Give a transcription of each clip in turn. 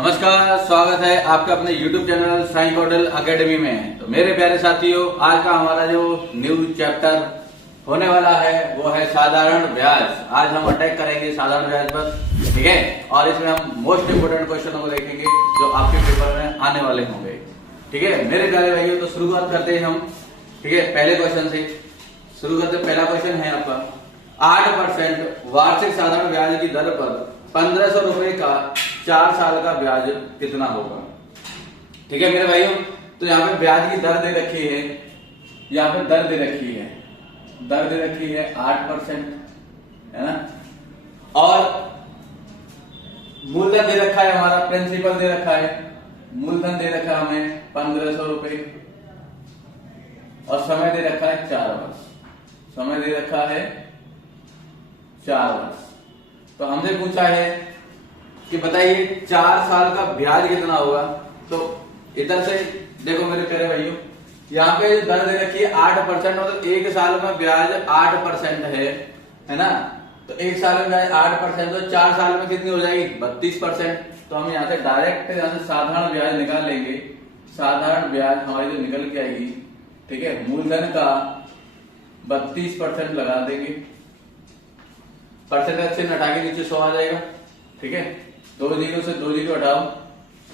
नमस्कार, स्वागत है आपका अपने YouTube channel Sai Kautil academy में। तो मेरे प्यारे साथियों, आज का हमारा जो न्यू चैप्टर होने वाला है वो है साधारण ब्याज। आज हम अटैक करेंगे साधारण ब्याज पर, ठीक है। और इसमें हम मोस्ट इंपोर्टेंट क्वेश्चनों को देखेंगे जो आपके पेपर में आने वाले होंगे, ठीक है। मेरे प्यारे भाइयों, तो शुरुआत करते हैं हम, ठीक है, पहले क्वेश्चन से शुरू करते। पहला क्वेश्चन है आपका 8% वार्षिक साधारण ब्याज की दर पर 1500 रुपए का 4 साल का ब्याज कितना होगा, ठीक है मेरे भाइयों। तो यहाँ पे ब्याज की दर दे रखी है, यहाँ पे दर दे रखी है, दर दे रखी है 8%, है ना। और मूलधन दे रखा है, हमारा प्रिंसिपल दे रखा है, मूलधन दे रखा है हमें 1500 रुपए, और समय दे रखा है 4 वर्ष, समय दे रखा है 4 वर्ष। तो हमसे पूछा है कि बताइए 4 साल का ब्याज कितना होगा। तो इधर से देखो मेरे प्यारे भाइयों, यहाँ पे दर दे रखी है 8%, मतलब एक साल में ब्याज 8% है ना। तो एक साल में ब्याज 8%, तो 4 साल में कितनी हो जाएगी 32%। तो हम यहाँ से डायरेक्ट यहाँ से साधारण ब्याज निकाल लेंगे। साधारण ब्याज हमारी जो निकल के आएगी, ठीक है, मूलधन का 32% लगा देंगे, परसेंटेज से हटा के नीचे 100 आ जाएगा, ठीक है। 2 जीरो से 2 जीरो हटाओ,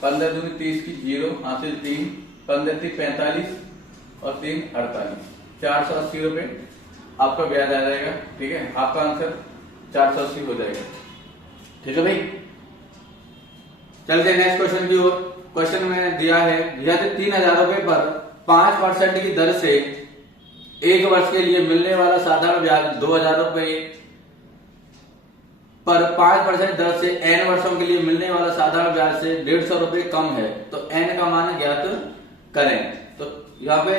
15 दूनी 30 की 0, हाथ से 3, 15 थी 45 और 3 48, 480 रुपए आपका ब्याज आ जाएगा, ठीक है। आपका आंसर 480 हो जाएगा, ठीक है भाई। चलते नेक्स्ट क्वेश्चन की ओर। क्वेश्चन में दिया है 3000 रुपए पर 5% की दर से 1 वर्ष के लिए मिलने वाला साधारण ब्याज 2000 रुपए पर 5% दर से n वर्षों के लिए मिलने वाला साधारण ब्याज से 150 रुपए कम है, तो n का मान ज्ञात करें। तो यहाँ पे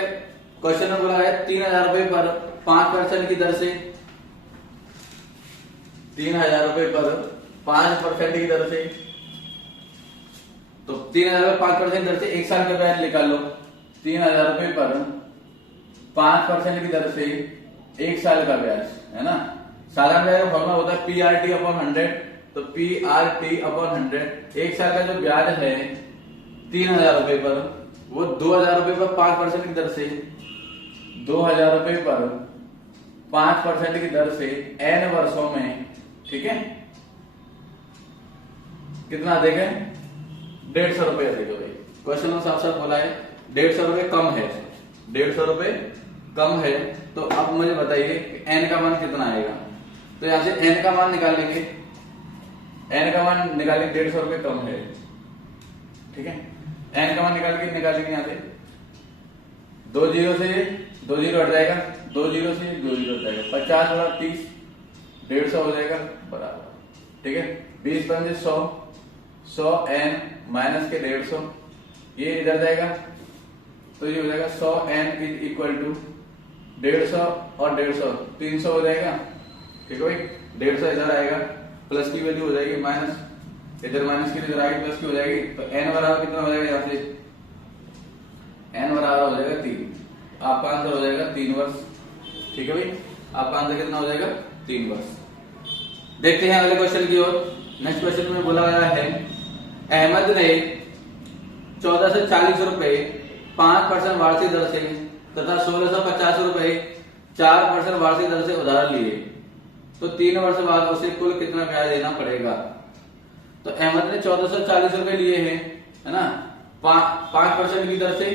क्वेश्चन में बोला है 3000 रुपए पर 5% की दर से, 3000 रुपए पर 5% की दर से, तो 3000 रुपए 5% दर से 1 साल का ब्याज निकाल लो। 3000 रुपए पर 5% की दर से 1 साल का ब्याज, है ना। साधारण ब्याज का फॉर्मूला होता है PRT अपॉन 100, तो PRT अपॉन 100। 1 साल का जो ब्याज है 3000 रुपए पर, वो 2000 रुपए पर 5% की दर से, 2000 रुपए पर 5% की दर से n वर्षों में, ठीक है, कितना देखें 150 रुपए देगा भाई। क्वेश्चन में साफ साफ बोला है 150 रुपए कम है, 150 रुपए कम है। तो अब मुझे बताइए n का मान कितना आएगा। तो यहां से n का मान निकाल लेंगे, n का मान निकालेंगे, 150 रुपए कम है, ठीक है। n का मान निकालेंगे यहां से 2 जीरो से 2 जीरो हट जाएगा, 2 जीरो से 2 जीरो हट जाएगा, 50 बड़ा 30, 150 हो जाएगा बराबर, ठीक है। 20 पंजे 100, 100 n माइनस के 150, ये इधर जाएगा, तो ये हो जाएगा 100 n इज इक्वल टू 150 और 150 300 हो जाएगा, ठीक है भाई। 150 इधर आएगा, प्लस की वैल्यू हो जाएगी माइनस, इधर माइनस की इधर आएगी, प्लस की हो जाएगी। तो n बराबर कितना हो जाएगा, यहाँ से n बराबर हो जाएगा 3। आपका आंसर हो जाएगा 3 वर्ष, ठीक है भाई। आपका आंसर कितना हो जाएगा 3 वर्ष। देखते हैं अगले क्वेश्चन की ओर। नेक्स्ट क्वेश्चन में बोला गया है अहमद ने 14 से 40 रुपए 5% वार्षिक दर से तथा 1650 रुपए 4% वार्षिक दर से उधार लिए, तो 3 वर्ष बाद उसे कुल कितना ब्याज देना पड़ेगा। तो अहमद ने 1440 रुपए लिए हैं, है ना, 5% की दर से।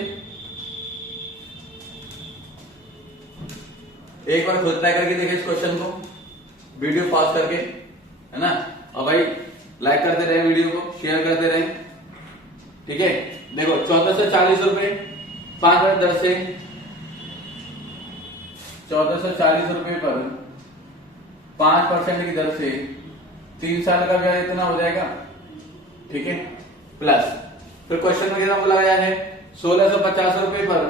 एक बार खुद ट्राई करके देखें इस क्वेश्चन को, वीडियो पॉज करके, है ना। और भाई लाइक करते रहे, वीडियो को शेयर करते रहे, ठीक है। देखो 1440 रुपए 5% दर से, 1440 रुपए पर 5% की दर से 3 साल का ब्याज इतना हो जाएगा, ठीक है। प्लस फिर क्वेश्चन में कितना बोला गया है 1650 रुपए पर,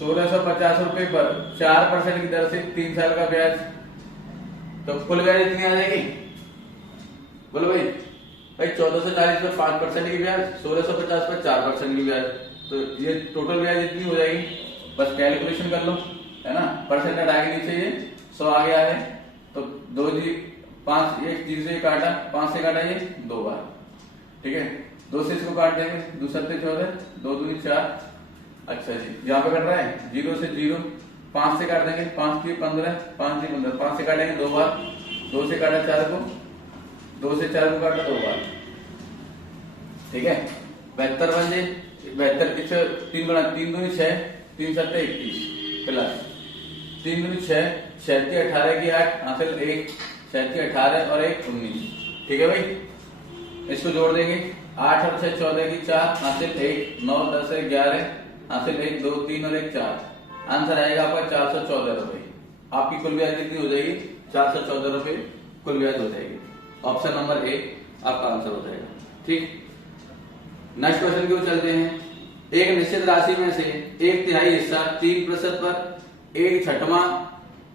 1650 रुपए पर 4% की दर से 3 साल का ब्याज, तो कुल ब्याज इतनी आ जाएगी, बोलो भाई। भाई 1440 पर 5% की ब्याज, 1650 पर 4% की ब्याज, तो ये टोटल ब्याज इतनी हो जाएगी। बस कैलकुलेशन कर लो, है ना। परसेंट हटाएंगे नीचे, ये 100 आ गया है, तो 2 जी 5 एक 3 से काटा, 5 से काटा, ये 2 बार, ठीक है, 2 से इसको काट देंगे, 2 7 14, 2 दूनी 4। अच्छा जी, यहाँ पे कट रहा है 0 से 0, 5 से काट देंगे, 5 की 15, 5 की 15, 5 से काटेंगे 2 बार, 2 से काटा 4 को, 2 से 4 को काटा 2 बार, ठीक है। 72 बन जाए, 72 3 गुणा 3 दूनी 6, 3 7 21 प्लस 3 दूनी 6, 6 की 18 की 8 हासिल 1, 6 की 18 और 1 19, ठीक है भाई। इसको जोड़ देंगे, 8 और 6 14 की 4 हासिल 1, 9 10 11 हासिल 1 2 3 और 1 4। आंसर आएगा आपका 414 रुपए। आपकी कुल ब्याज कितनी हो जाएगी? 414 रुपए कुल ब्याज हो जाएगी। ऑप्शन नंबर ए आपका आंसर हो जाएगा। ठीक, नेक्स्ट क्वेश्चन की ओर चलते हैं। एक निश्चित राशि में से 1/3 हिस्सा 3% पर, 1/6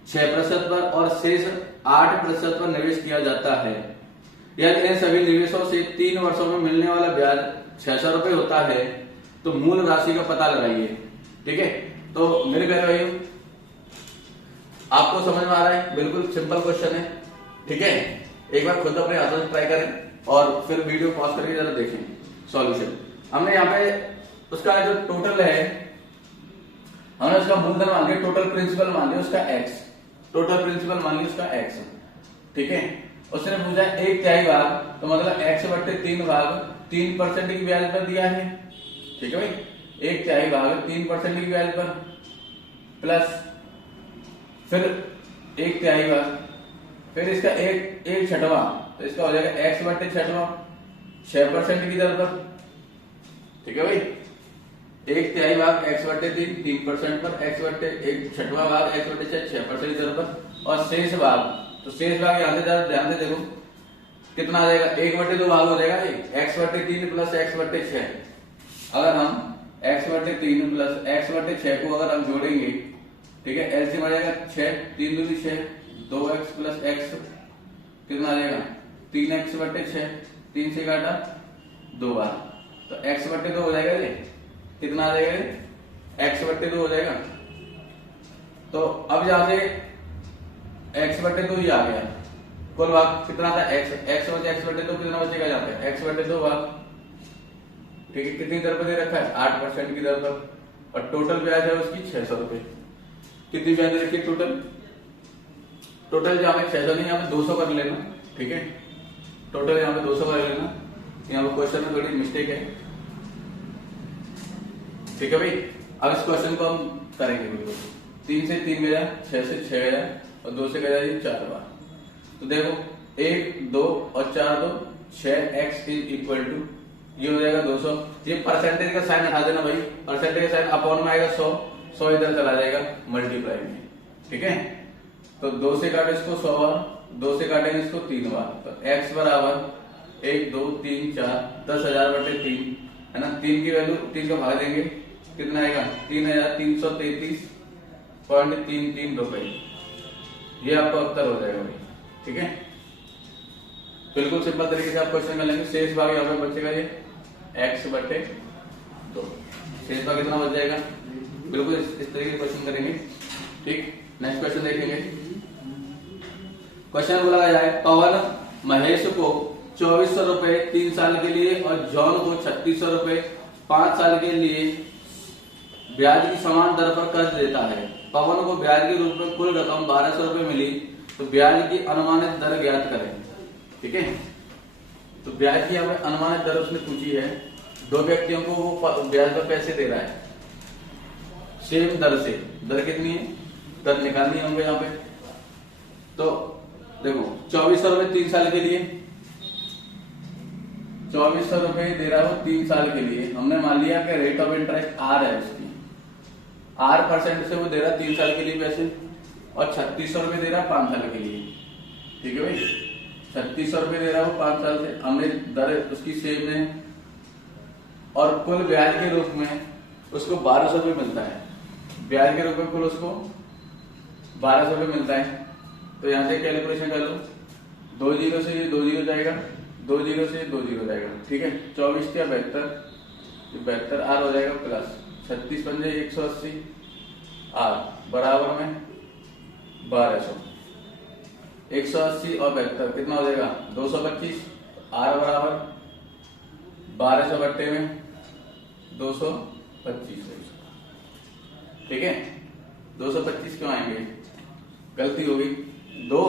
6% पर और शेष 8% पर निवेश किया जाता है। यदि इन सभी निवेशों से 3 वर्षों में मिलने वाला ब्याज 600 रुपए होता है तो मूल राशि का पता लगाइए। ठीक है, तो मेरे प्यारे भाइयों, आपको समझ में आ रहा है? बिल्कुल सिंपल क्वेश्चन है। ठीक है, एक बार खुद अपने हाथों से ट्राई करें और फिर वीडियो पॉज करके जरा देखें सॉल्यूशन। हमने यहाँ पे उसका जो टोटल है, हमने उसका मूलधन मान लिया, टोटल प्रिंसिपल मान लिया उसका x, टोटल प्रिंसिपल मान लिया उसका x। ठीक है, उसने पूछा 1/3 भाग, तो मतलब x/3 भाग 3% की ब्याज पर दिया है। ठीक है भाई, 1/3 भाग 3% की ब्याज पर प्लस फिर 1/3 भाग, फिर इसका 1/6, तो इसका हो जाएगा x/6 6% की दर पर। ठीक है भाई, 1/3 भाग x/3 3% पर, x/1/6 भाग x/6 6% की दर पर, और शेष भाग, तो शेष भाग यहां से ध्यान से देखो कितना आ जाएगा, 1/2 भाग हो जाएगा x/3 प्लस x/6। अगर हम x/3 प्लस x/6 को अगर हम जोड़ेंगे, ठीक है, एलसीएम आ जाएगा 6 3 दूनी 6, 2x प्लस x कितना आ जाएगा 3x/6, 3 से काटा 2 बार, तो x/2 हो जाएगा। ये कितना आ जाएगा, x/2 हो जाएगा। तो अब यहां से x/2 ही आ गया, कुल भाग कितना था x बचे x/2 कितना बचेगा यहाँ पे x/2 भाग। ठीक है, कितनी दर पर दे रखा है 8% की दर पर, और टोटल ब्याज है उसकी 600 रुपए। कितनी ब्याज दे रखी है टोटल यहाँ पे 600 नहीं, यहाँ पे 200 कर लेना। ठीक है, टोटल यहाँ पे 200 कर लेना, यहाँ पे क्वेश्चन में थोड़ी मिस्टेक है। ठीक है भाई, अब इस क्वेश्चन को हम करेंगे बिल्कुल। 3 से 3 गया, 6 से 6 गया और 2 से गया 4 बार। तो देखो 1 2 और 4 2 6x इज इक्वल टू, ये हो जाएगा 200। ये परसेंटेज का साइन हटा देना भाई, परसेंटेज का साइन अपॉन में आएगा 100, 100 इधर चला जाएगा मल्टीप्लाई में। ठीक है, तो 2 से काटे इसको 100 बार, 2 से काटेंगे इसको 3 बार, तो x बराबर 1 2 3 4 10,000/3 है ना। 3 की वैल्यू 3 का भाग देंगे, कितना आएगा 3,333.33 रुपए। ये आपका उत्तर हो जाएगा भाई। ठीक है, बिल्कुल सिंपल तरीके से आप क्वेश्चन कर लेंगे। शेष भाग यहाँ पे बचेगा ये x/2, शेष भाग कितना बच जाएगा, बिल्कुल इस तरीके से क्वेश्चन करेंगे। ठीक, नेक्स्ट क्वेश्चन देखेंगे। क्वेश्चन बोला जाए, पवन महेश को 2400 रुपए 3 साल के लिए और जॉन को 3600 रुपए 5 साल के लिए ब्याज की समान दर पर कर्ज देता है। पवन को ब्याज के रूप में कुल रकम 1200 रुपए मिली, तो ब्याज की अनुमानित दर ज्ञात करें। ठीक है, तो ब्याज की हमें अनुमानित दर उसने पूछी है। 2 व्यक्तियों को वो ब्याज पर पैसे दे रहा है सेम दर से। दर कितनी है, दर निकालनी होंगे यहाँ पे। तो देखो 2400 रुपए 3 साल के लिए, 2400 रुपए दे रहा है वो 3 साल के लिए। हमने मान लिया कि रेट ऑफ इंटरेस्ट आर है उसकी, R% से वो दे रहा है 3 साल के लिए पैसे, और 3600 रुपए दे रहा है 5 साल के लिए। ठीक है भाई, 3600 रुपए दे रहा है वो 5 साल से, हमने दर उसकी सेम है, और कुल ब्याज के रूप में उसको 1200 रुपए मिलता है। ब्याज के रूप में कुल उसको 1200 रुपए मिलता है। तो यहां से कैलकुलेशन कर लो, 2 जीरो से ये 2 जीरो जाएगा, 2 जीरो से 2 जीरो जाएगा। ठीक है, 24 क्या 72 आर हो जाएगा प्लस 36 पंजे 180 आर बराबर में 1200। 180 और 72 कितना हो जाएगा 225, आर बराबर 1200 बट्टे में 225। ठीक है, 225 क्यों आएंगे, गलती होगी, 2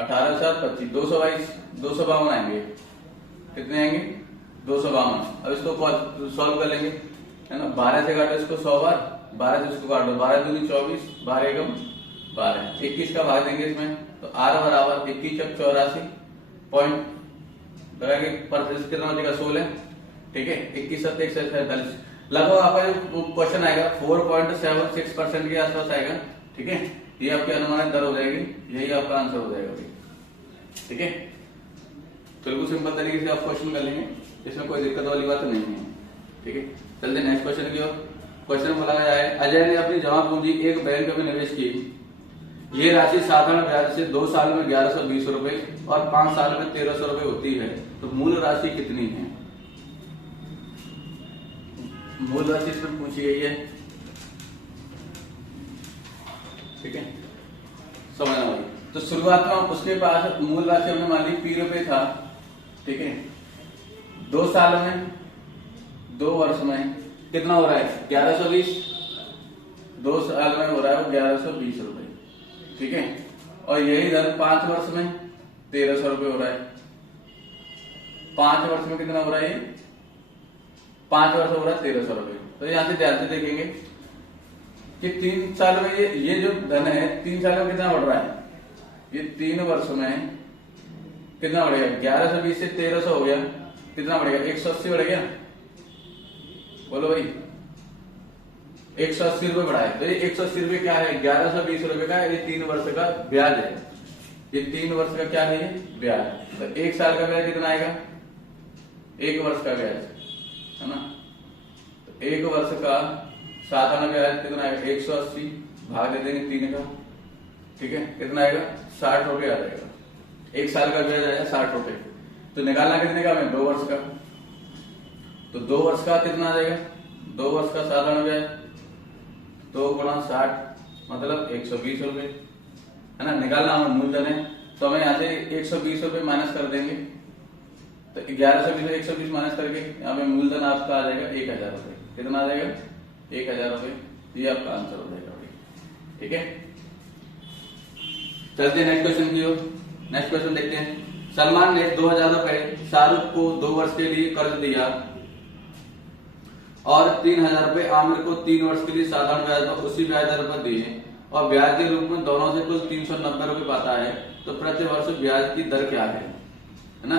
18,25 252 आएंगे, कितने आएंगे 252। अब इसको सॉल्व कर लेंगे, है ना, 12 से काटो इसको 100 बार, 12 से इसको काटो, 12 दूनी 24, 12 एकम 12, 21 का भाग देंगे इसमें, तो R बराबर 21 चक 84 पॉइंट लगाएंगे, परसेंटेज कितना हो जाएगा 16। ठीक है, 21 7 147, लगभग आपका जो क्वेश्चन आएगा 4.76% के आसपास आएगा। ठीक है, ये आपकी अनुमानित दर हो जाएगी, यही आपका आंसर हो जाएगा भाई। ठीक है, बिल्कुल सिंपल तरीके से आप क्वेश्चन कर लेंगे, इसमें कोई दिक्कत वाली बात नहीं है। ठीक है, चलते नेक्स्ट क्वेश्चन की ओर। क्वेश्चन बोला गया है, अजय ने अपनी जमा पूंजी एक बैंक में निवेश की, ये राशि साधारण ब्याज से 2 साल में 1120 रुपए और 5 साल में 1300 रुपए होती है, तो मूल राशि कितनी है। मूल राशि इसमें पूछी गई है। ठीक है, समझना भाई। तो शुरुआत में उसके पास मूल राशि हमने मान ली P रुपए था। ठीक है, 2 साल में 2 वर्ष में कितना हो रहा है 1120, 2 साल में हो रहा है वो 1120 रुपए। ठीक है, और यही दर 5 वर्ष में 1300 रुपए हो रहा है। 5 वर्ष में कितना हो रहा है, 5 वर्ष हो रहा है 1300 रुपए। तो यहां से ध्यान से देखेंगे कि 3 साल में ये जो धन है 3 साल में कितना बढ़ रहा है, ये 3 वर्ष में कितना बढ़ेगा, 1120 से 1300 हो गया, कितना बढ़ेगा 180 बढ़ गया। बोलो भाई, 180 रुपए बढ़ा है। तो ये 180 रुपए क्या है, 1120 रुपए का ये 3 वर्ष का ब्याज है। ये 3 वर्ष का क्या है, ये ब्याज। तो 1 साल का ब्याज कितना आएगा, 1 वर्ष का ब्याज, है ना। तो 1 वर्ष का साधारण ब्याज कितना आएगा, 180 भाग दे देंगे 3 का। ठीक है, कितना आएगा 60 रुपए आ जाएगा। 1 साल का ब्याज आएगा 60 रुपए। तो निकालना कितने का हमें, 2 वर्ष का। तो 2 वर्ष का कितना आ जाएगा, 2 वर्ष का साधारण ब्याज 2 गुणा 60 मतलब 120 रुपए, है ना। निकालना हमें मूलधन है, तो हमें यहाँ से 120 रुपए माइनस कर देंगे। तो 1120 से 120 माइनस करके यहाँ पे मूलधन आपका आ जाएगा 1000 रुपए। कितना आ जाएगा 1000 रुपए। ये आपका आंसर हो जाएगा भाई। ठीक है, चलते हैं नेक्स्ट क्वेश्चन की ओर। नेक्स्ट क्वेश्चन देखते हैं। सलमान ने 2000 रुपए शाहरुख को 2 वर्ष के लिए कर्ज दिया और 3000 रुपए आमिर को 3 वर्ष के लिए साधारण ब्याज पर उसी ब्याज दर पर दिए और ब्याज के रूप में दोनों से कुल 390 रुपए पाता है, तो प्रति वर्ष ब्याज की दर क्या है ना।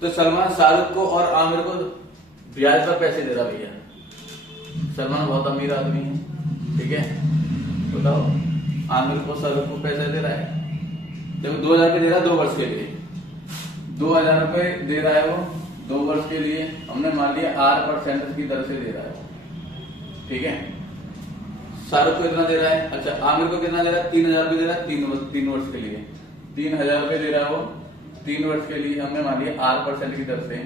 तो सलमान शाहरुख को और आमिर को ब्याज पर पैसे दे रहा भैया। सलमान बहुत अमीर आदमी है। ठीक है, बताओ, आमिर को शाहरुख को पैसे दे रहा है, जब 2000 के दे रहा है 2 वर्ष के लिए, 2000 रुपए दे रहा है वो 2 वर्ष के लिए। हमने मान लिया 8% की दर से दे रहा है वो। ठीक है, शाहरुख को कितना दे रहा है, अच्छा आमिर को कितना दे रहा है, 3000 रुपए दे रहा है 3 वर्ष के लिए। 3000 रुपए दे रहा है वो 3 वर्ष के लिए, हमने मान लिया 8% की दर से,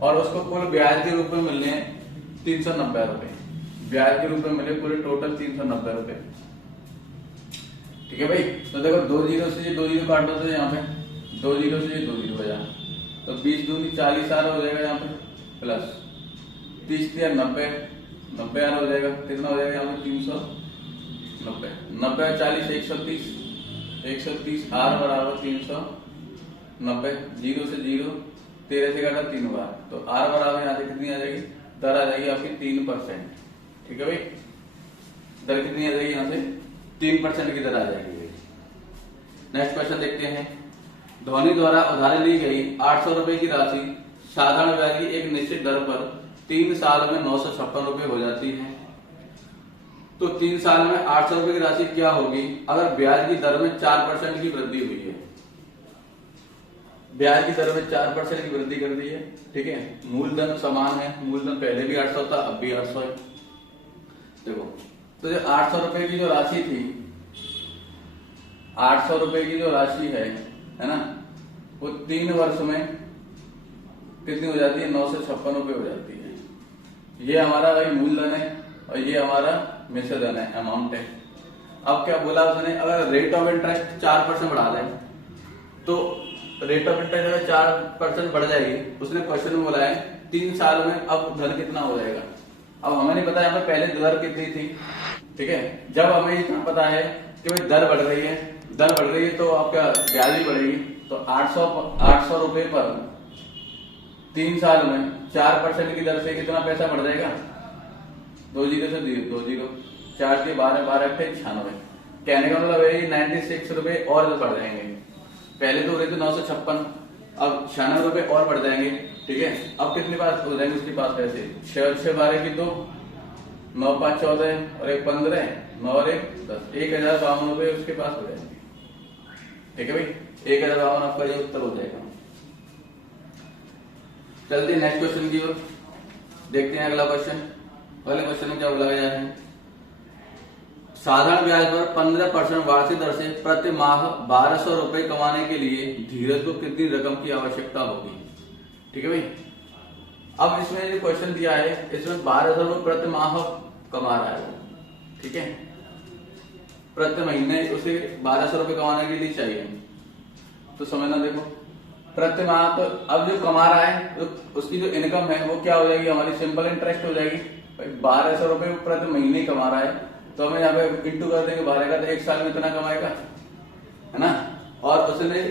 और उसको कुल ब्याज के रूप में मिलने 390 रुपए। ब्याज के रूप में मिले पूरे टोटल 390 रुपए। ठीक है भाई, तो देखो 2 जीरो से 2 जीरो काट दो, तो यहाँ पे 2 जीरो से 2 जीरो बजा, तो 20 दूनी 40 आर हो जाएगा यहाँ पे, प्लस 30 या 90 आर हो जाएगा। कितना हो जाएगा यहाँ पे 390, 90 40 130 आर बराबर 390। 0 से 0 13 से काटा 3 बार, तो आर बराबर यहाँ से कितनी आ जाएगी, दर आ जाएगी आपकी 3%। ठीक है भाई, दर कितनी आ जाएगी यहाँ से 3% की दर आ जाएगी। नेक्स्ट क्वेश्चन देखते हैं। धोनी द्वारा उधार ली गई 800 रुपए की राशि साधारण ब्याज की एक निश्चित दर पर 3 साल में 956 रुपए हो जाती है, तो 3 साल में 800 रुपए की राशि क्या होगी अगर ब्याज की दर में 4% की वृद्धि हुई है। ब्याज की दर में 4% की वृद्धि कर दी है। ठीक है, मूलधन समान है, मूलधन पहले भी 800 था, अब भी 800 है। देखो, तो जो 800 रुपए की जो राशि थी, 800 रुपए की जो राशि है ना, वो 3 वर्ष में कितनी हो जाती है, 956 रुपए हो जाती है। ये हमारा भाई मूलधन है और ये हमारा मिश्रधन है, अमाउंट है। अब क्या बोला उसने, अगर रेट ऑफ इंटरेस्ट 4% बढ़ा दें तो रेट ऑफ इंटरेस्ट अगर 4% बढ़ जाएगी, उसने क्वेश्चन में बोला है 3 साल में अब दर कितना हो जाएगा। अब हमें नहीं पता यहाँ पे पहले दर कितनी थी, ठीक है। जब हमें इतना पता है कि भाई दर बढ़ रही है, दर बढ़ रही है तो आपका ब्याज भी बढ़ेगी। तो 800 रुपए पर 3 साल में 4% की दर से कितना पैसा बढ़ जाएगा, 2 जीरो से 2 जीरो, 4 के 12, 12 96। कहने का मतलब है 96 रुपए और बढ़ जाएंगे। पहले तो हो रहे थे 956, अब 96 रुपए और बढ़ जाएंगे, ठीक है। अब कितने पास हो जाएंगे उसके पास पैसे, 6 12 की 2, 9 5 14 और 1 15, 9 और 1 10, 1052 रुपए उसके पास हो जाएंगे, ठीक है भाई। 1052 आपका ये उत्तर हो जाएगा। चलते हैं नेक्स्ट क्वेश्चन की ओर, देखते हैं अगला क्वेश्चन। अगले क्वेश्चन में क्या बोला गया है, साधारण ब्याज पर 15% वार्षिक दर से प्रति माह 1200 रुपए कमाने के लिए धीरज को कितनी रकम की आवश्यकता होगी, ठीक है भाई। अब इसमें जो क्वेश्चन दिया है इसमें 1200 रुपए प्रति माह कमा रहा है वो, ठीक है। प्रति महीने उसे 1200 रुपए कमाने के लिए चाहिए, तो समझना देखो प्रति माह। तो अब जो कमा रहा है तो उसकी जो इनकम है वो क्या हो जाएगी, हमारी सिंपल इंटरेस्ट हो जाएगी। 1200 रुपए प्रति महीने कमा रहा है तो हमें यहाँ पे इंटू कर देंगे 12 का, तो 1 साल में इतना कमाएगा, है ना। और उसने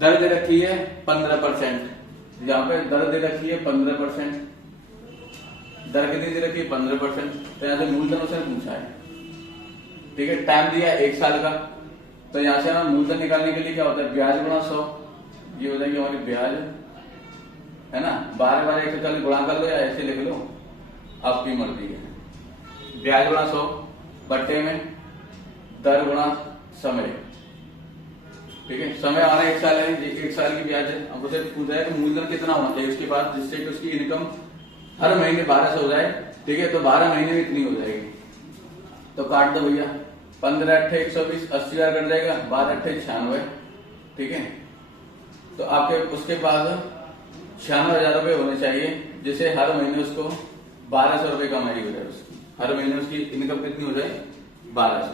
दर दे रखी है 15%, यहाँ पे दर दे रखी है 15%, दर कितनी दे रखी है 15%। तो यहाँ से मूलधन उसने पूछा है, ठीक है। टाइम दिया है 1 साल का, तो यहाँ से हमें मूलधन निकालने के लिए क्या होता है, ब्याज गुणा 100, ये हो जाएगी हमारी ब्याज, है ना। 12 12 140 गुणा कर लो या ऐसे लिख लो, आपकी मर्जी है। ब्याज गुणा 100 बट्टे में दर गुणा समय, ठीक है। समय हमारा 1 साल है, 1 साल की ब्याज है। अब उसे पूछा है कि मूलधन कितना होना चाहिए उसके पास, जिससे कि उसकी इनकम हर महीने 1200 हो जाए, ठीक है। तो 12 महीने में इतनी हो जाएगी, तो काट दो भैया, 15 8 120, 80,000 कट जाएगा, 12 8 96, ठीक है। तो आपके उसके पास 96,000 रुपए होने चाहिए, जिसे हर महीने उसको 1200 रुपए कमाई हो जाए उसकी, हर महीने उसकी इनकम कितनी हो जाए 1200,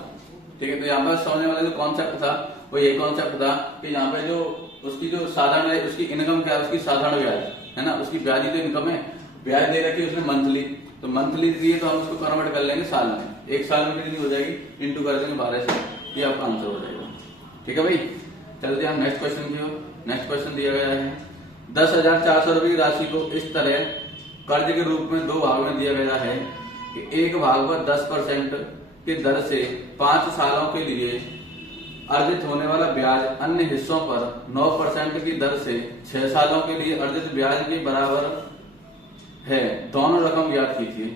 ठीक है। तो यहाँ पर समझने वाला जो कॉन्सेप्ट था वो ये कॉन्सेप्ट था कि यहाँ पे जो उसकी जो साधारण है उसकी इनकम क्या है, उसकी साधारण ब्याज है ना, उसकी ब्याज ही तो इनकम है। ब्याज दे रखी है उसने मंथली, तो मंथली दिए तो हम उसको कन्वर्ट कर लेंगे साल में, 1 साल में कितनी हो जाएगी, इंटू कर देंगे 12 से, ये आपका आंसर हो जाएगा, ठीक है भाई। चलते हैं नेक्स्ट क्वेश्चन की ओर। नेक्स्ट क्वेश्चन दिया गया है 10,400 रुपए की राशि को इस तरह कर्ज के रूप में 2 भाग में दिया गया है कि एक भाग पर 10% की दर से 5 सालों के लिए अर्जित होने वाला ब्याज अन्य हिस्सों पर 9% की दर से 6 सालों के लिए अर्जित ब्याज के बराबर है, दोनों रकम याद कीजिए।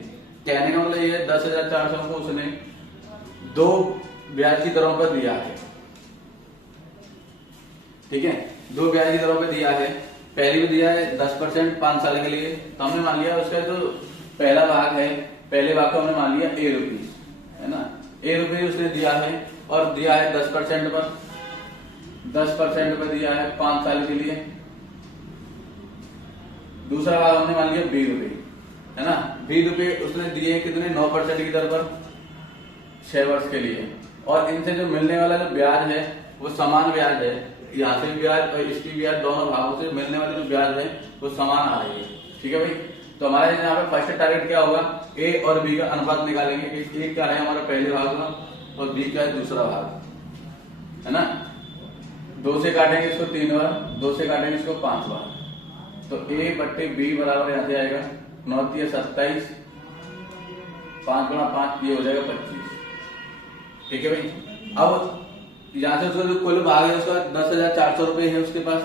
कहने का मतलब ये 10,400 को उसने 2 ब्याज की दरों पर दिया है, ठीक है। 2 ब्याज की दरों पर दिया है, पहली में दिया है 10% 5 साल के लिए, तो हमने मान लिया उसका जो पहला भाग है, पहले भाग को हमने मान लिया ₹1, है ना। ₹1 उसने दिया है और दिया है 10% पर, 10% पर दिया है 5 साल के लिए। दूसरा भाग हमने मान लिया ₹20, है ना। ₹20 उसने दिए कितने, 9% की दर पर 6 वर्ष के लिए। और इनसे जो मिलने वाला जो ब्याज है वो समान ब्याज है, यहाँ से ब्याज और इसकी ब्याज, दोनों भागों से मिलने वाली जो ब्याज है वो समान आ रही है, ठीक है भाई। तो हमारे यहाँ पे फर्स्ट टारगेट क्या होगा, ए और बी का अनुपात निकालेंगे कि ए क्या है हमारा पहले भाग का और बी क्या है दूसरा भाग, है ना। 2 से काटेंगे इसको 3 बार, 2 से काटेंगे इसको 5 बार, तो ए बट्टे बी बराबर यहाँ से आएगा 9 × 27, 5 × 5 ये हो जाएगा 25, ठीक है भाई। अब यहाँ से उसका जो कुल भाग है उसका 10,400 रुपए है उसके पास,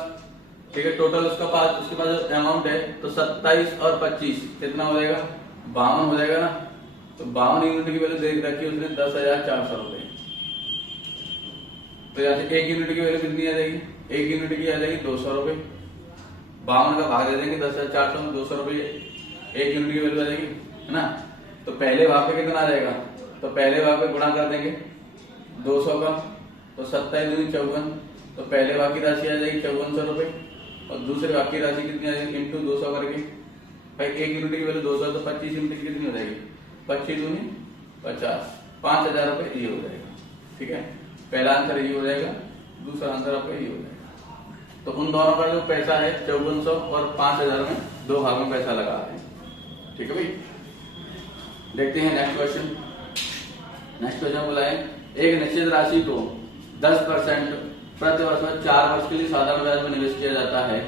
ठीक है। टोटल उसके पास जो अमाउंट है तो 27 और 25 कितना हो जाएगा, 52 हो जाएगा ना। तो 52 यूनिट की वैल्यू देख रखी है उसने 10,400 रुपए, तो यहाँ से 1 यूनिट की वैल्यू कितनी आ जाएगी, 1 यूनिट की आ जाएगी 200 रुपए। 52 का भाग दे देंगे 10,400 में, 200 रुपए 1 यूनिट की वैल्यू आ जाएगी, है ना। तो पहले भाग पे कितना आ जाएगा, तो पहले भाग पे गुणा कर देंगे 200 का, तो 27 दूनी 54, तो पहले भाग की राशि आ जाएगी 5400 रुपए और दूसरे भाग की राशि कितनी आ जाएगी इंटू 200 करके। भाई 1 यूनिट की वैल्यू 200, तो 25 यूनिट की कितनी हो जाएगी, 25 दूनी 50, 5,000 रुपए ये हो जाएगा, ठीक है। पहला आंसर ये हो जाएगा, दूसरा आंसर आपका ये हो जाएगा, तो उन दोनों का जो पैसा है 5400 और 5000 में 2 भाग में पैसा लगा है। ठीक है भाई, देखते हैं नेक्स्ट क्वेश्चन। नेक्स्ट क्वेश्चन बोला है एक निश्चित राशि को 10% प्रति वर्ष में 4 वर्ष के लिए साधारण ब्याज में निवेश किया जाता है।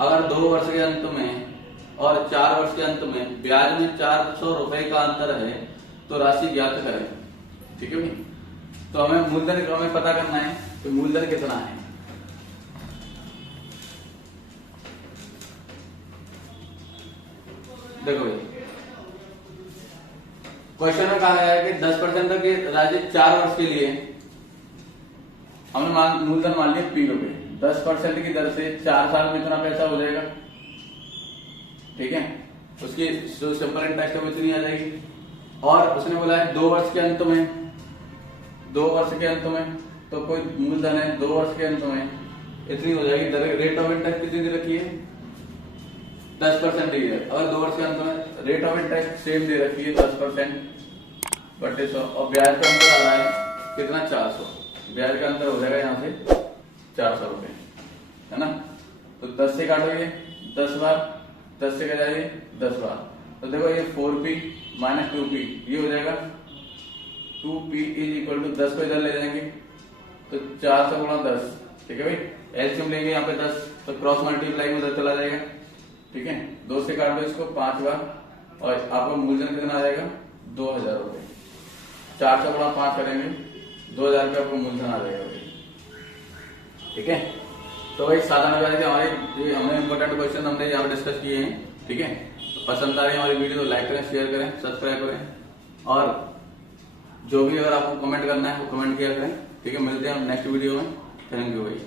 अगर 2 वर्ष के अंत में और 4 वर्ष के अंत में ब्याज में 400 रुपए का अंतर है तो राशि ज्ञात करें। ठीक है भाई, तो हमें मूलधन हमें पता करना है तो मूलधन कितना है। देखो भाई, क्वेश्चन में कहा गया है कि 10% की राशि 4 वर्ष के लिए हमने मूलधन मान लिया P रुपए, 10% की दर से 4 साल में इतना पैसा हो जाएगा। ठीक है, उसकी जो सिंपल इंटरेस्ट है वो इतनी आ जाएगी। और उसने बोला है 2 वर्ष के अंत में, 2 वर्ष के अंत में तो कोई मूलधन है 2 वर्ष के अंत में इतनी हो जाएगी। रेट ऑफ इंटरेस्ट कितनी दे रखी है 10% दी है। अगर 2 वर्ष के अंत में रेट ऑफ इंटरेस्ट सेम दे रखी है 10% बटे 100 और ब्याज का अंतर आ रहा है कितना 400। ब्याज का अंतर हो जाएगा यहाँ से 400 रुपए, है ना। तो 10 से काटोगे 10 बार, 10 से कटाइए 10 बार, तो देखो ये 4p माइनस 2p ये हो जाएगा 2p इज इक्वल टू 10 को इधर ले जाएंगे तो 400 गुणा 10। ठीक है भाई, एलसीएम लेंगे यहाँ पे 10 तो क्रॉस मल्टीप्लाई में उधर चला जाएगा। ठीक है, 2 से काट दो इसको 5 बार और आपको मूलधन कितना आ जाएगा 2000 रुपए। 400 गुणा 5 करेंगे 2000 रुपये आपको मूलधन आ जाएगा भाई। ठीक है, तो भाई साधारण ब्याज के हमारे हमने इंपॉर्टेंट क्वेश्चन हमने यहाँ पे डिस्कस किए हैं। ठीक है, तो पसंद आ रही है हमारी वीडियो तो लाइक करें, शेयर करें, सब्सक्राइब करें और जो भी अगर आपको कमेंट करना है वो कमेंट किया करें। ठीक है, मिलते हैं हम नेक्स्ट वीडियो में। थैंक यू भाई।